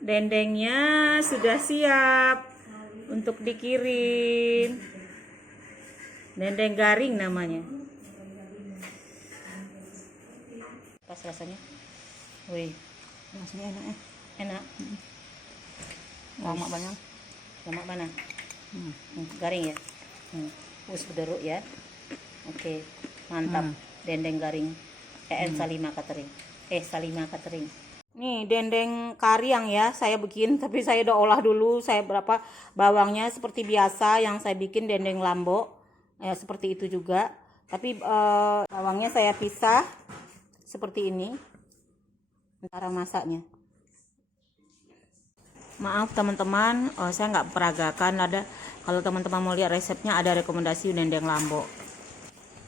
Dendengnya sudah siap untuk dikirim. Dendeng garing namanya. Pas rasanya? Wih, Rasanya enak ya. enak. Lemak banyak. Lemak mana? Garing ya? Beruk ya. Oke, mantap. Dendeng garing. Salima Catering. Salima Catering. Nih dendeng kariang ya, saya bikin, tapi saya udah olah dulu. Saya berapa bawangnya seperti biasa yang saya bikin dendeng lambo, ya seperti itu juga. Tapi bawangnya saya pisah seperti ini. Cara masaknya. Maaf teman-teman, saya nggak peragakan. Ada kalau teman-teman mau lihat resepnya ada rekomendasi dendeng lambo.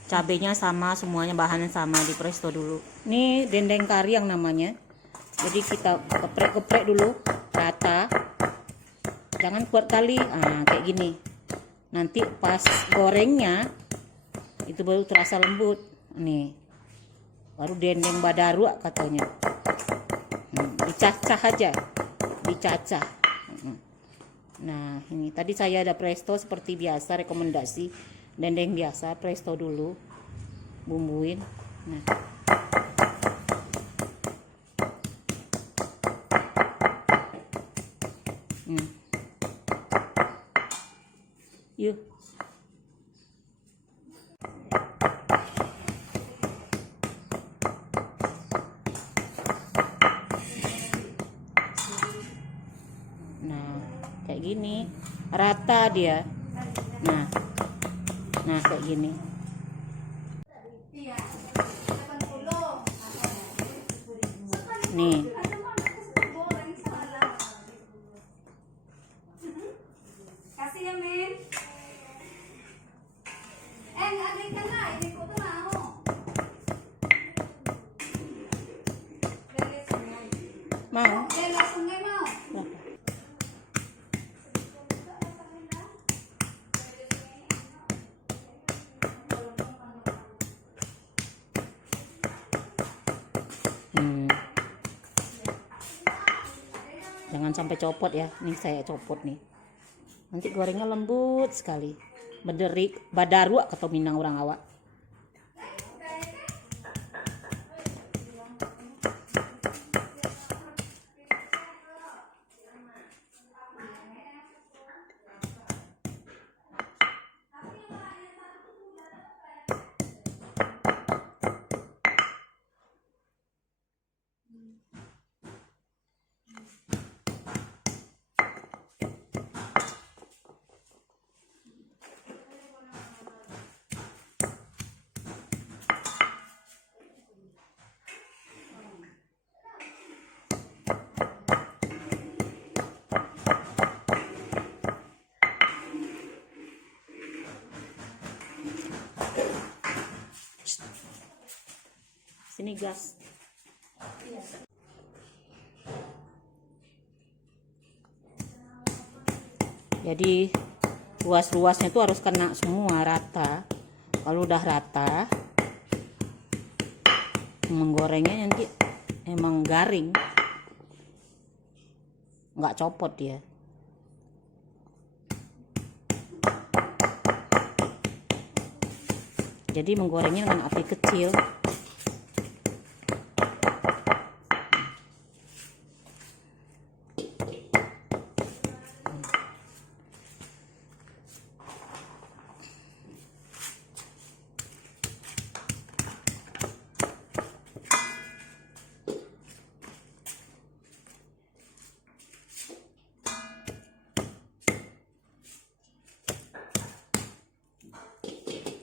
Cabenya sama, semuanya bahannya sama, di presto dulu. Ini dendeng kariang namanya. Jadi kita geprek-geprek dulu rata, jangan kuat kali, kayak gini. Nanti pas gorengnya itu baru terasa lembut. Nih baru dendeng badarua katanya. Dicacah aja, dicacah. Nah ini tadi saya ada presto seperti biasa, rekomendasi dendeng biasa, presto dulu, bumbuin. Nah yuk. Nah, kayak gini. Rata dia. Nah, kayak gini. Nih. Kasih ya, Min. Nggak ada ikan lain, ikut tuh mau. Mau? Lele sungai mau. Jangan sampai copot ya. Nih saya copot nih. Nanti gorengnya lembut sekali. Bederik, badarua atau Minang orang awak. Sini gas. Jadi luas-luasnya tuh harus kena semua rata. Kalau udah rata, menggorengnya nanti emang garing, nggak copot dia. Jadi menggorengnya dengan api kecil.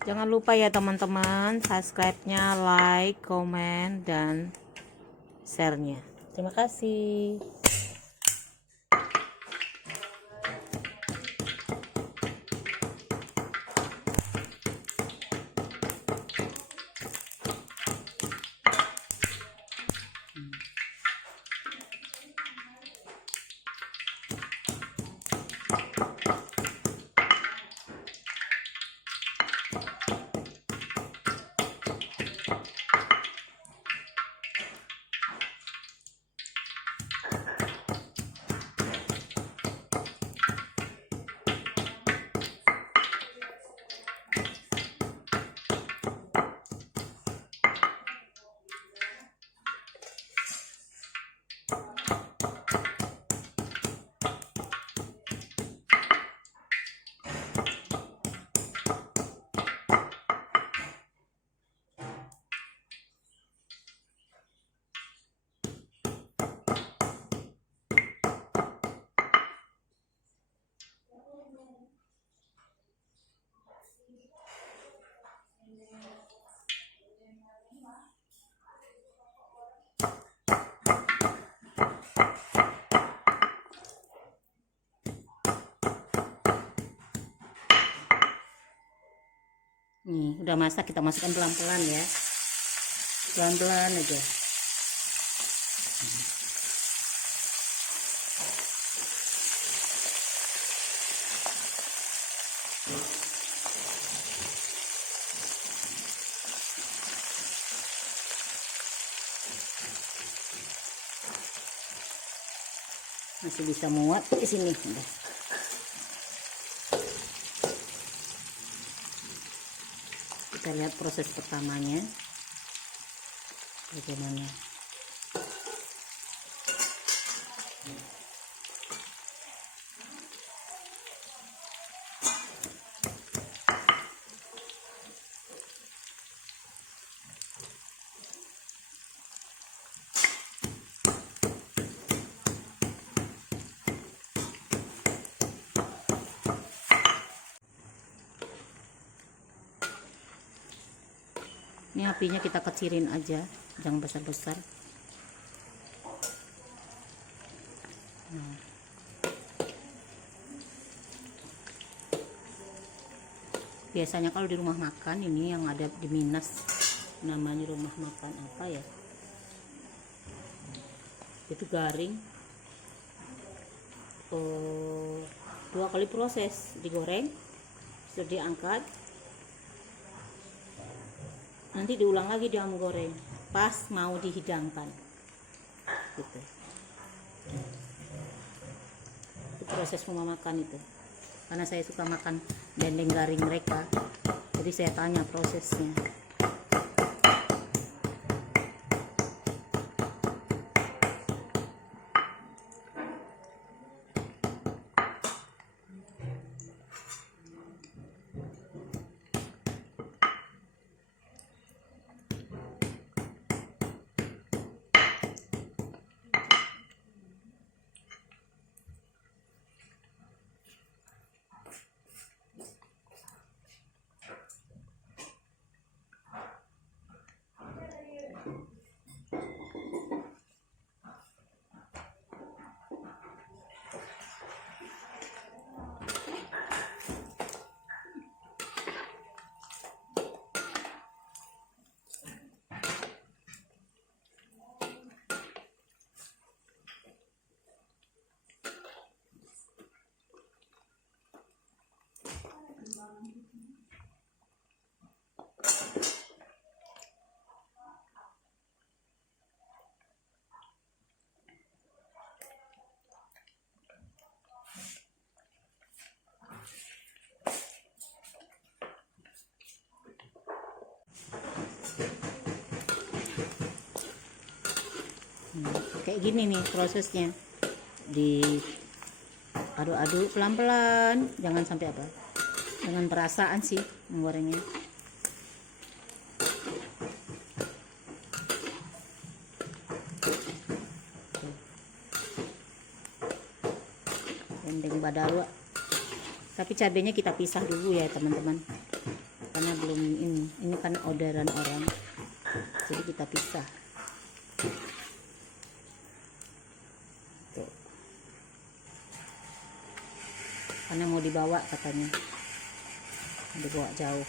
Jangan lupa ya teman-teman, subscribe-nya, like, komen, dan share-nya. Terima kasih. Nih udah masak, kita masukkan pelan-pelan ya, pelan-pelan aja. Masih bisa muat di sini. Udah. Kita lihat proses pertamanya bagaimana. Ini apinya kita kecilin aja, jangan besar-besar. Nah. Biasanya kalau di rumah makan ini yang ada di Minas, namanya rumah makan apa ya? Itu garing. 2 kali proses, digoreng, sudah diangkat. Nanti diulang lagi dia menggoreng pas mau dihidangkan gitu. Itu proses memakan itu, karena saya suka makan dendeng garing mereka, jadi saya tanya prosesnya. Kayak gini nih prosesnya, diaduk-aduk pelan-pelan, jangan sampai apa, dengan perasaan sih menggorengnya. Dendeng Badawa, tapi cabenya kita pisah dulu ya teman-teman, karena belum ini kan orderan orang, jadi kita pisah. Karena mau dibawa katanya, dibawa jauh.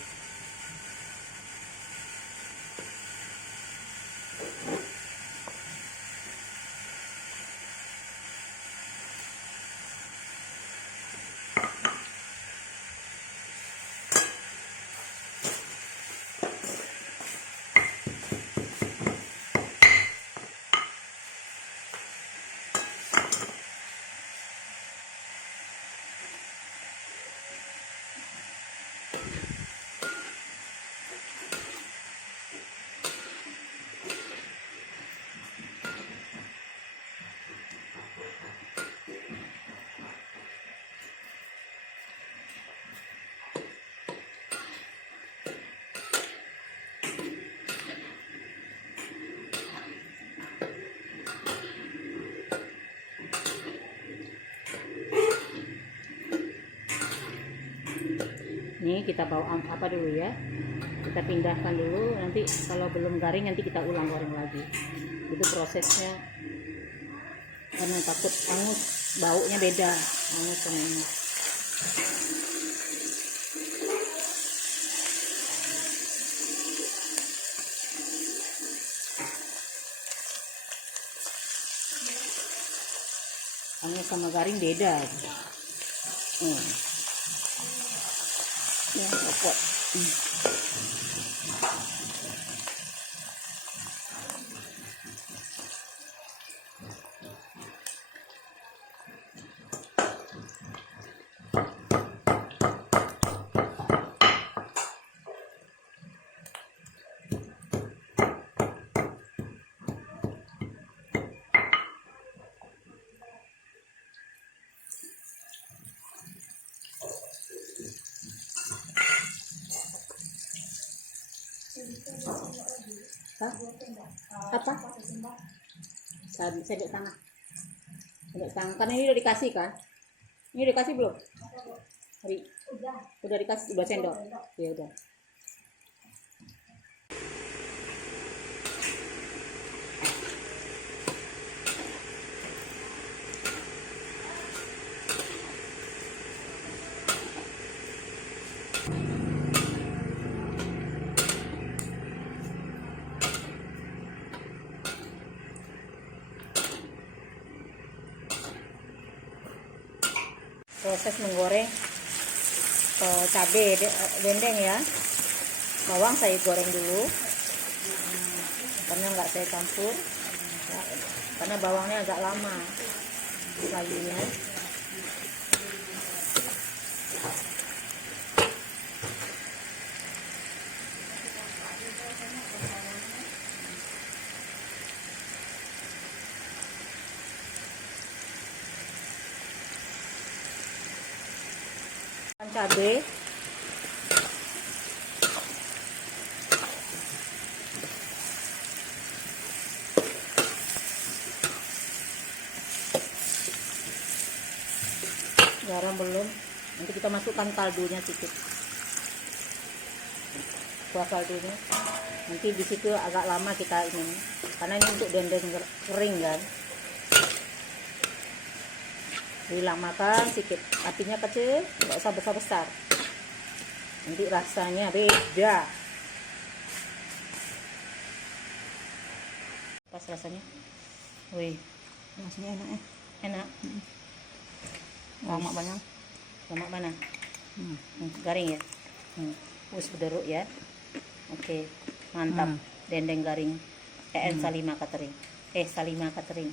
Ini kita bawa apa dulu ya, kita pindahkan dulu, nanti kalau belum garing nanti kita ulang goreng lagi. Itu prosesnya, karena takut angus, baunya beda angus sama ini. Hanya sama garing beda. Ya, kuat. Hah? Apa? Sendok tangan. Sendok tangan. Karena ini udah dikasih kan? Ini udah dikasih belum? Hari. Udah dikasih 2 sendok. Ya udah. Proses menggoreng cabai dendeng ya. Bawang saya goreng dulu karena nggak saya campur ya, karena bawangnya agak lama layunya. Cabai, garam belum, nanti kita masukkan kaldunya sedikit, kuah kaldunya. Nanti di situ agak lama kita ini, karena ini untuk dendeng kering kan. Hilang makan sedikit, apinya kecil, nggak usah besar-besar, nanti rasanya beda. Pas rasanya, wih, Rasanya enak ya. enak. Lemak banyak. Lemak mana? Garing ya. Wis berderuk ya. Oke, mantap. Dendeng garing Salima Catering. Salima Catering.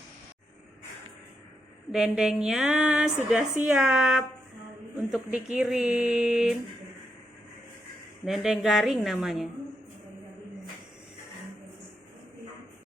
Dendengnya sudah siap untuk dikirim. Dendeng garing namanya.